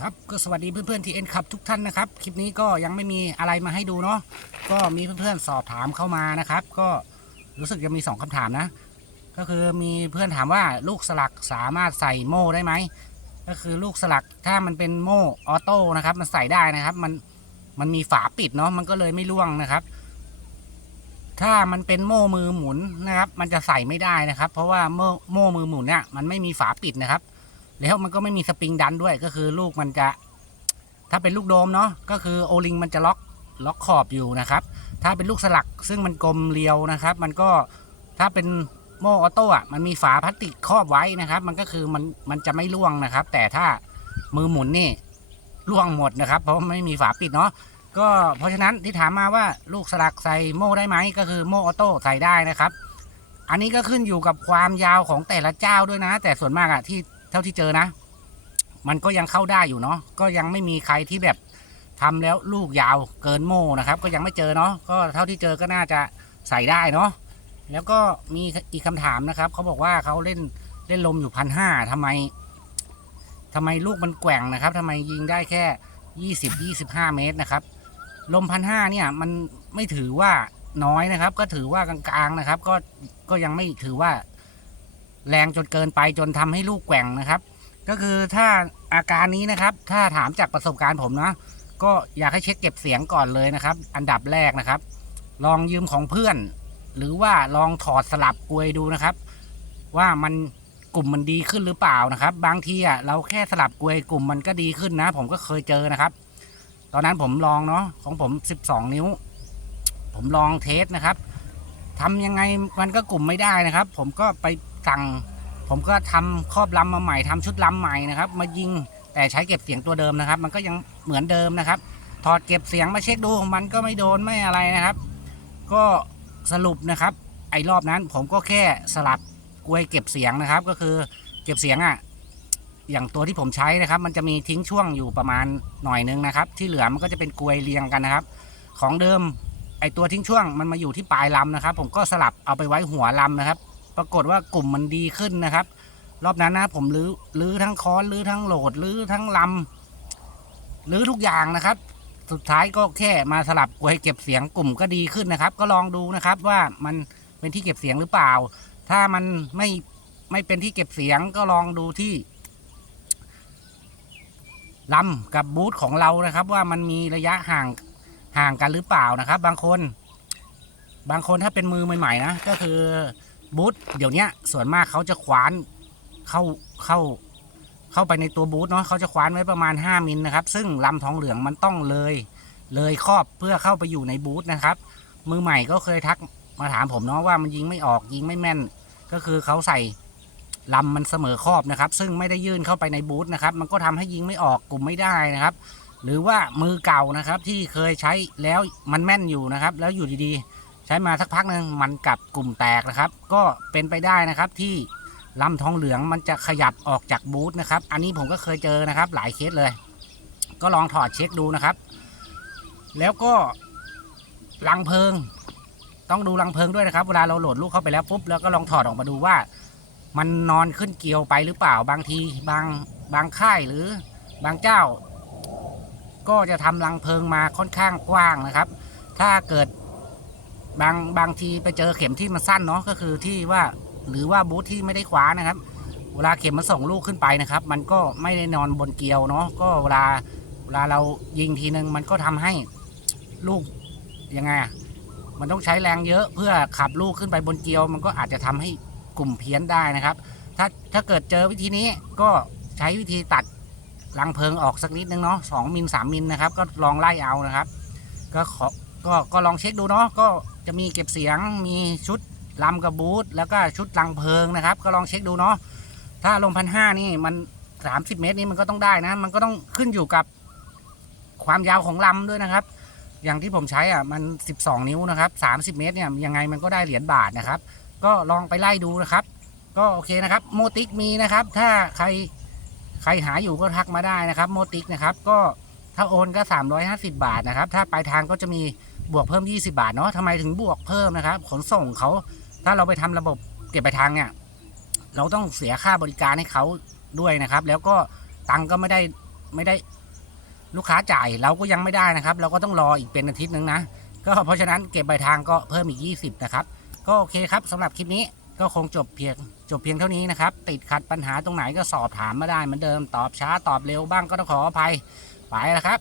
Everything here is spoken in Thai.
ครับก็สวัสดีเพื่อนๆที่เอ็นขับทุกท่านนะครับ คลิปนี้ก็ยังไม่มีอะไรมาให้ดูเนาะก็มีเพื่อนๆสอบถามเข้ามานะครับ ก็รู้สึกจะมีสองคำถามนะ ก็คือมีเพื่อนถามว่าลูกสลักสามารถใส่โม่ได้ไหมก็คือลูกสลักถ้ามันเป็นโม่ออโต้นะครับมันใส่ได้นะครับ มันมันมีฝาปิดเนาะมันก็เลยไม่ร่วงนะครับ ถ้ามันเป็นโม่มือหมุนนะครับ มันจะใส่ไม่ได้นะครับ เพราะว่าโม่โม่มือหมุนเนี่ยมันไม่มีฝาปิดนะครับ แล้วมันก็ไม่มีสปริงดันด้วยก็คือลูกมันจะ ถ้าเป็นลูกโดมเนาะก็คือโอลิงมันจะล็อกล็อกขอบอยู่นะครับ ถ้าเป็นลูกสลักซึ่งมันกลมเรียวนะครับ มันก็ถ้าเป็นโมออโต้อะมันมีฝาพลาสติกครอบไว้นะครับ มันก็คือมันมันจะไม่ร่วงนะครับ แต่ถ้ามือหมุนนี่ร่วงหมดนะครับ เพราะไม่มีฝาปิดเนาะก็เพราะฉะนั้นที่ถามมาว่าลูกสลักใส่โม่ได้ไหมก็คือโม่ออโต้ใส่ได้นะครับ อันนี้ก็ขึ้นอยู่กับความยาวของแต่ละเจ้าด้วยนะ แต่ส่วนมากอะที่ ท่าที่เจอนะ มันก็ยังเข้าได้อยู่เนาะก็ยังไม่มีใครที่แบบทำแล้วลูกยาวเกินโม่นะครับ ก็ยังไม่เจอเนาะก็เท่าที่เจอก็น่าจะใส่ได้เนาะแล้วก็มีอีกคำถามนะครับเขาบอกว่าเขาเล่นเล่นลมอยู่พันห้าทำไมทำไมลูกมันแกว่งนะครับทำไมยิงได้แค่ยี่สิบยี่สิบห้าเมตรนะครับ ลมพันห้าเนี่ยมันไม่ถือว่าน้อยนะครับ ก็ถือว่ากลางๆนะครับ ก็ก็ยังไม่ถือว่า แรงจนเกินไปจนทำให้ลูกแกว่งนะครับ ก็คือถ้าอาการนี้นะครับ ถ้าถามจากประสบการณ์ผมนะก็อยากให้เช็คเก็บเสียงก่อนเลยนะครับ อันดับแรกนะครับ ลองยืมของเพื่อน หรือว่าลองถอดสลับกลวยดูนะครับ ว่ามันกลุ่มมันดีขึ้นหรือเปล่านะครับ บางทีอะเราแค่สลับกลวยกลุ่มมันก็ดีขึ้นนะ ผมก็เคยเจอนะครับ ตอนนั้นผมลองเนาะของผม 12 นิ้ว ผมลองเทสนะครับทำยังไงมันก็กลุ่มไม่ได้นะครับ ผมก็ไป สั่ง ผมก็ทำครอบลำมาใหม่ทำชุดลำใหม่นะครับ มายิงแต่ใช้เก็บเสียงตัวเดิมนะครับ มันก็ยังเหมือนเดิมนะครับ ถอดเก็บเสียงมาเช็คดูมันก็ไม่โดนไม่อะไรนะครับ ก็สรุปนะครับ ไอ้รอบนั้นผมก็แค่สลับกลวยเก็บเสียงนะครับ ก็คือเก็บเสียงอะ่ะอย่างตัวที่ผมใช้นะครับ มันจะมีทิ้งช่วงอยู่ประมาณหน่อยนึงนะครับ ที่เหลือมันก็จะเป็นกลวยเรียงกันนะครับ ของเดิมไอตัวทิ้งช่วงมันมาอยู่ที่ปลายลำนะครับ ผมก็สลับเอาไปไว้หัวลำนะครับ ปรากฏว่ากลุ่มมันดีขึ้นนะครับ รอบนั้นนะผมรื้อรื้อทั้งค้อนรื้อทั้งโหลดรื้อทั้งลำรื้อทุกอย่างนะครับ สุดท้ายก็แค่มาสลับกวยเก็บเสียงกลุ่มก็ดีขึ้นนะครับ ก็ลองดูนะครับว่ามันเป็นที่เก็บเสียงหรือเปล่า ถ้ามันไม่ไม่เป็นที่เก็บเสียงก็ลองดูที่ลำกับบูธของเรานะครับ ว่ามันมีระยะห่างห่างกันหรือเปล่านะครับ บางคน บางคนถ้าเป็นมือใหม่ๆนะก็คือ บูธเดี๋ยวนี้ส่วนมากเขาจะคว้านเข้าเข้าเข้าไปในตัวบูธเนาะเขาจะคว้านไว้ประมาณ 5 มิลนะครับ ซึ่งลำทองเหลืองมันต้องเลย เลยครอบเพื่อเข้าไปอยู่ในบูธนะครับ มือใหม่ก็เคยทักมาถามผมเนาะว่ามันยิงไม่ออกยิงไม่แม่น ก็คือเขาใส่ลำมันเสมอครอบนะครับ ซึ่งไม่ได้ยื่นเข้าไปในบูธนะครับ มันก็ทำให้ยิงไม่ออกกลุ่มไม่ได้นะครับ หรือว่ามือเก่านะครับที่เคยใช้แล้วมันแม่นอยู่นะครับ แล้วอยู่ดีๆ ใช้มาสักพักหนึ่งมันกลับกลุ่มแตกนะครับ ก็เป็นไปได้นะครับที่ลำทองเหลืองมันจะขยับออกจากบูธนะครับ อันนี้ผมก็เคยเจอนะครับ หลายเคสเลย ก็ลองถอดเช็คดูนะครับ แล้วก็รังเพลิง ต้องดูรังเพลิงด้วยนะครับ เวลาเราโหลดลูกเข้าไปแล้วปุ๊บแล้วก็ลองถอดออกมาดูว่า มันนอนขึ้นเกลียวไปหรือเปล่าบางทีบางบางค่ายหรือบางเจ้า ก็จะทำรังเพลิงมาค่อนข้างกว้างนะครับ ถ้าเกิด บางบางทีไปเจอเข็มที่มันสั้นเนาะก็คือที่ว่าหรือว่าบูธที่ไม่ได้คว้านะครับ เวลาเข็มมันส่งลูกขึ้นไปนะครับ มันก็ไม่ได้นอนบนเกลียวเนาะก็เวลาเวลาเรายิงทีนึงมันก็ทำให้ลูกยังไงมันต้องใช้แรงเยอะเพื่อขับลูกขึ้นไปบนเกลียว มันก็อาจจะทำให้กลุ่มเพี้ยนได้นะครับ ถ้าถ้าเกิดเจอวิธีนี้ก็ใช้วิธีตัดรังเพลิงออกสักนิดนึงเนาะสองมิลสามมิลนะครับ ก็ลองไล่เอานะครับ ก็ขอก็ก็ลองเช็คดูเนาะก็ จะมีเก็บเสียงมีชุดลำกับบูทแล้วก็ชุดรังเพลิงนะครับ ก็ลองเช็คดูเนาะถ้าลงพันห้านี่มันสามสิบเมตรนี่มันก็ต้องได้นะ มันก็ต้องขึ้นอยู่กับความยาวของลำด้วยนะครับ อย่างที่ผมใช้อะมัน 12 นิ้วนะครับ 30 เมตรเนี่ยยังไงมันก็ได้เหรียญบาทนะครับ ก็ลองไปไล่ดูนะครับ ก็โอเคนะครับโมติกมีนะครับ ถ้าใครใครหาอยู่ก็ทักมาได้นะครับโมติกนะครับ ก็ถ้าโอนก็ 350 บาทนะครับ ถ้าปลายทางก็จะมี บวกเพิ่ม 20 บาทเนาะทำไมถึงบวกเพิ่มนะครับ ขนส่งเขาถ้าเราไปทำระบบเก็บปทางเนี่ยเราต้องเสียค่าบริการให้เขาด้วยนะครับ แล้วก็ตังก็ไม่ได้ไม่ได้ลูกค้าจ่ายเราก็ยังไม่ได้นะครับ เราก็ต้องรออีกเป็นอาทิตย์หนึงนะก็เพราะฉะนั้นเก็บใบทางก็เพิ่มอีก 20 นะครับ ก็โอเคครับสำหรับคลิปนี้ก็คงจบเพียงจบเพียงเท่านี้นะครับ ติดขัดปัญหาตรงไหนก็สอบถามมาได้เหมือนเดิมตอบช้าตอบเร็วบ้างก็ต้องขออภัยไปแล้วครับ